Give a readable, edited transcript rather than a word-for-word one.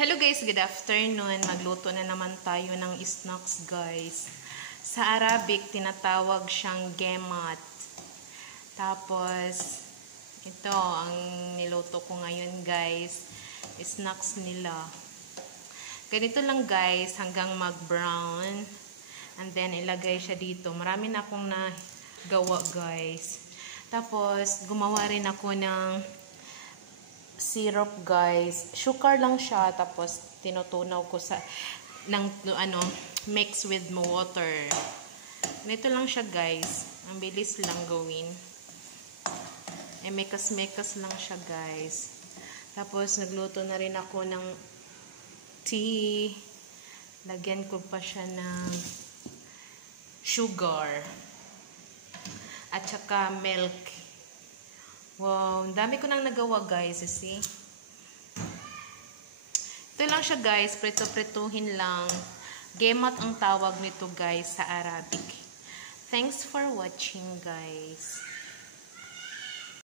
Hello guys, good afternoon. Magluto na naman tayo ng snacks guys. Sa Arabic, tinatawag siyang gemat. Tapos, ito ang niluto ko ngayon guys. Snacks nila. Ganito lang guys, hanggang mag-brown. And then, ilagay siya dito. Marami na akong nagawa guys. Tapos, gumawa rin ako ng syrup guys. Sugar lang siya, tapos tinutunaw ko sa mix with water. Nito lang siya guys. Ang bilis lang gawin. Mekas-mekas lang siya guys. Tapos nagluto na rin ako ng tea. Lagyan ko pa siya ng sugar at saka milk. Wow, ang dami ko nang nagawa guys, see? Ito lang siya guys, prito-prituhin lang. Gemat ang tawag nito guys sa Arabic. Thanks for watching guys.